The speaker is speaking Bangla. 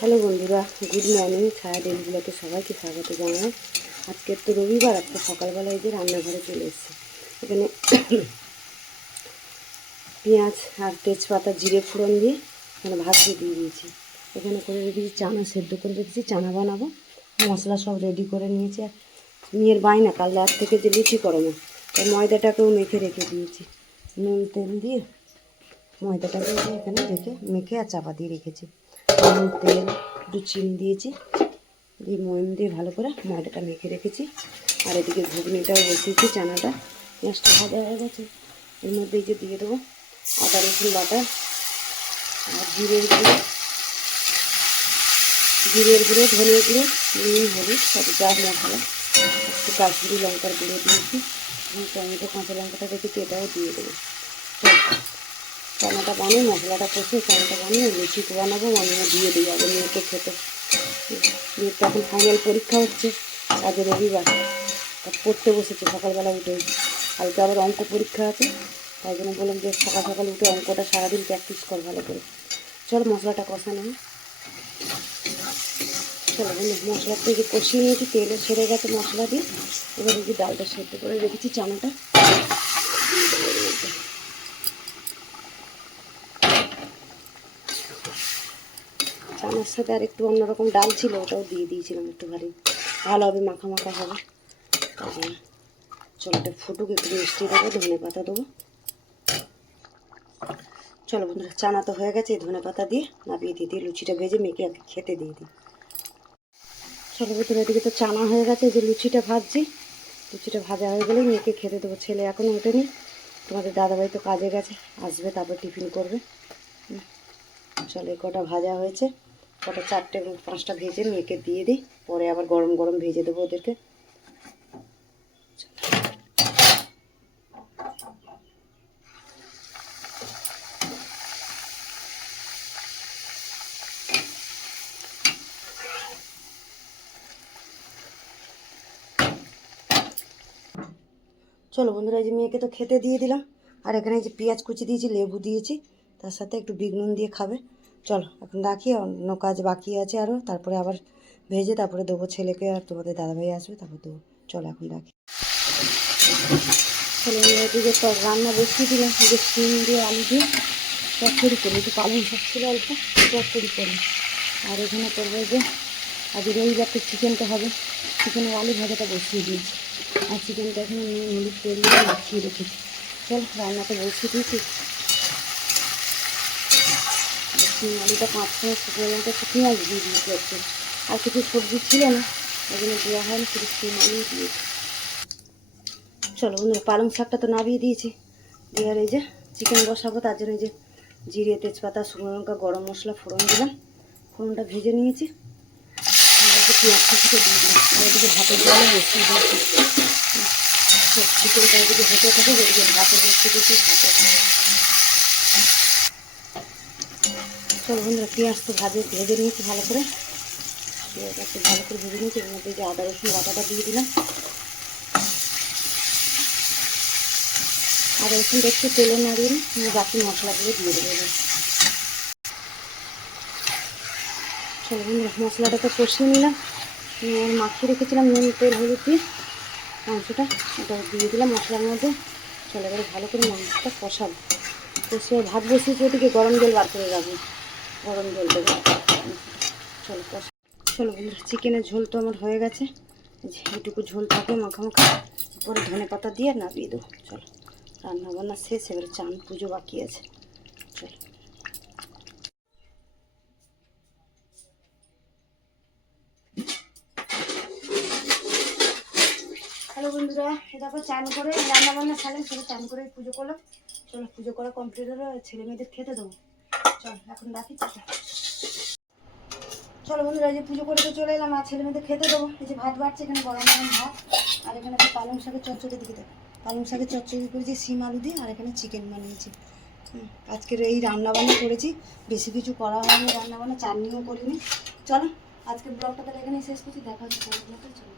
হ্যালো বন্ধুরা, গুড মর্নিং। ছায়া ডেলি ব্লগে সবাইকে স্বাগত জানাই। আজকে তো রবিবার, আজকে সকালবেলায় যে রান্নাঘরে চলে এসেছি। এখানে পেঁয়াজ আর তেজপাতা জিরে ফোড়ন দিয়ে এখানে ভাত দিয়ে দিয়েছি। এখানে করে রেখেছি চানা, সেদ্ধ করে রেখেছি, চানা বানাবো। মশলা সব রেডি করে নিয়েছি। আর মেয়ের বায়না কাল রাত থেকে যে লুচি করো না, তাই ময়দাটাকেও মেখে রেখে দিয়েছি। নুন তেল দিয়ে ময়দাটাকে এখানে মেখে আর চাপা দিয়ে রেখেছি। নুন তেল একটু চিনি দিয়েছি, দিয়ে ময়ম দিয়ে ভালো করে ময়দাটা মেখে রেখেছি। আর এদিকে ঘুগনিটাও বসিয়েছি, চানাটা পেঁয়াজটা ভাজা হয়ে গেছে। এর মধ্যে যে দিয়ে দেবো আদা রসুন বাটা আর জিরের গুঁড়ো, ধনের গুঁড়ো, নুন, হলুদ, সব যা মশলা, একটু কাশ্মীরি লঙ্কার গুঁড়ো দিয়েছি। টমেটো কাঁচা লঙ্কাটা রেখেছি, এটাও দিয়ে দেবো। চানাটা বানিয়ে মশলাটা কষে চানাটা বানিয়ে লুচি বানাবো, বানিয়ে দিয়ে দিই আগে মেয়েকে খেতে। মেয়ের তো এখন ফাইনাল পরীক্ষা হচ্ছে, আজ রবিবার, পড়তে বসেছে সকালবেলা উঠে। কালকে আবার অঙ্ক পরীক্ষা আছে, তাই জন্য বললাম যে সকাল সকাল উঠে অঙ্কটা সারাদিন প্র্যাকটিস কর ভালো করে। চলো মশলাটা কষানো হয়। চলো মশলা থেকে কষিয়ে নিয়েছি, তেলও ছেড়ে গেছে মশলা দিয়ে। এবার এই যে ডালটা সেদ্ধ করে রেখেছি, চানাটা চানার সাথে আর একটু অন্যরকম ডাল ছিল, ওটাও দিয়ে দিয়েছিলাম। একটু ভালো হবে, মাখা মাখা হবে। চলো এটা ফুটুক, একটু মিষ্টি দেবো, ধনে পাতা দেবো। চলো বন্ধুরা, চানা তো হয়ে গেছে, ধনে পাতা দিয়ে নামিয়ে দিয়ে লুচিটা ভেজে মেয়েকে আগে খেতে দিয়ে দিই। চলো বন্ধুরা, এদিকে তো চানা হয়ে গেছে, যে লুচিটা ভাজছি। লুচিটা ভাজা হয়ে গেলে মেয়েকে খেতে দেবো। ছেলে এখনও ওঠেনি, তোমাদের দাদাভাই তো কাজে গেছে, আসবে তারপর টিফিন করবে। চলো এই কটা ভাজা হয়েছে, কটা 4টে 5টা ভেজে মেয়েকে দিয়ে দিই, পরে আবার গরম গরম ভেজে দেবো ওদেরকে। চলো বন্ধুরা, এই যে মেয়েকে তো খেতে দিয়ে দিলাম। আর এখানে যে পেঁয়াজ কুচি দিয়েছি, লেবু দিয়েছি, তার সাথে একটু বিট নুন দিয়ে খাবে। চলো এখন রাখি, অন্য কাজ বাকি আছে আরও, তারপরে আবার ভেজে তারপরে দেবো ছেলেকে, আর তোমাদের দাদাভাই আসবে তারপর দেবো। চলো এখন রাখি। চলো এদিকে তো রান্না বসিয়ে দিলাম, যে শিম দিয়ে আলু দিয়ে চচ্চড়ি করি, একটু পালং শাক ছিল অল্প, চচ্চড়ি করি। আর এখানে করবো যে আজ রবিবার তো চিকেনটা হবে, চিকেনের আলু ভাজাটা বসিয়ে দিয়েছি। আর চিকেনটা এখানে নুন হলুদ তেল দিয়ে মাখিয়ে রেখেছি। চল রান্নাটা বসিয়ে দিয়েছি। আলুটা 5 মিনিট শুকনো লঙ্কা পেঁয়াজ দিয়ে দিয়েছি একটু, আর কিছু সবজি ছিল না, ওই জন্য দেওয়া হয়নি, শুধু শিম আলুই দিয়েছি। চলো বন্ধুরা, পালং শাকটা তো নামিয়ে দিয়েছি, দিয়ে আর এই যে চিকেন বসাবো, তার জন্য এই যে জিরে তেজপাতা শুকনো লঙ্কা গরম মশলা ফোড়ন দিলাম, ফোড়নটা ভেজে নিয়েছি। পেঁয়াজ কুচিটা দিয়ে দিলাম, আর এদিকে ভাতের জলে বসিয়ে দিয়েছি। চিকেনটা এদিকে ভেজে থাকে, এদিকে ভাতে বসিয়ে দিয়েছি, ভাতে। চলো বন্ধুরা, পেঁয়াজ তো ভেজে নিয়েছি ভালো করে, পেঁয়াজটা একটু ভালো করে ভেজে নিয়েছি। এর মধ্যে যে আদা রসুন বাটাটা দিয়ে দিলাম, আদা রসুনটা একটু তেলে নাড়িয়ে নিই, বাকি মশলাগুলো দিয়ে দেবো এবার। চলো বন্ধুরা, মশলাটা তো কষিয়ে নিলাম, মাখিয়ে রেখেছিলাম নুন তেল হলুদ দিয়ে মাংসটা, ওটা দিয়ে দিলাম মশলার মধ্যে। চলো এবারে ভালো করে মাংসটা কষাবো, কষিয়ে ভাত বসিয়েছি, ওদিকে গরম জল বার করে রাখবো, গরম জল দেবো। চলো চলো বন্ধুরা, চিকেনের ঝোল তো আমার হয়ে গেছে, এইটুকু ঝোল থাকে মাখা মাখা, পরে ধনে পাতা দিয়ে নামিয়ে দেবো। চলো রান্না বান্না শেষ, এবারে চান পুজো বাকি আছে। চলো হ্যালো বন্ধুরা, তারপর চান করে রান্না বান্না সারেন, সেটা চান করে পুজো করলাম। চলো পুজো করা কমপ্লিট হলো, ছেলে মেয়েদের খেতে দেবো। চল এখন রাখি। চলো বন্ধুরা, এই যে পুজো করে তো চলে এলাম, আর ছেলে মেয়েদের খেতে দেবো। এই যে ভাত বাড়ছে, এখানে গরম গরম ভাত, আর এখানে একটা পালং শাকের চচ্চড়ি দিকে দেবো। পালং শাকের চচ্চড়ি করেছি শিম আলু দিয়ে, আর এখানে চিকেন বানিয়েছি। আজকের এই রান্নাবান্না করেছি, বেশি কিছু করা হয়নি রান্নাবান্না, চাটনিও করিনি। চলো আজকের ব্লগটা তাহলে এখানেই শেষ করছি, দেখা হচ্ছে পরের ব্লগে। চলো।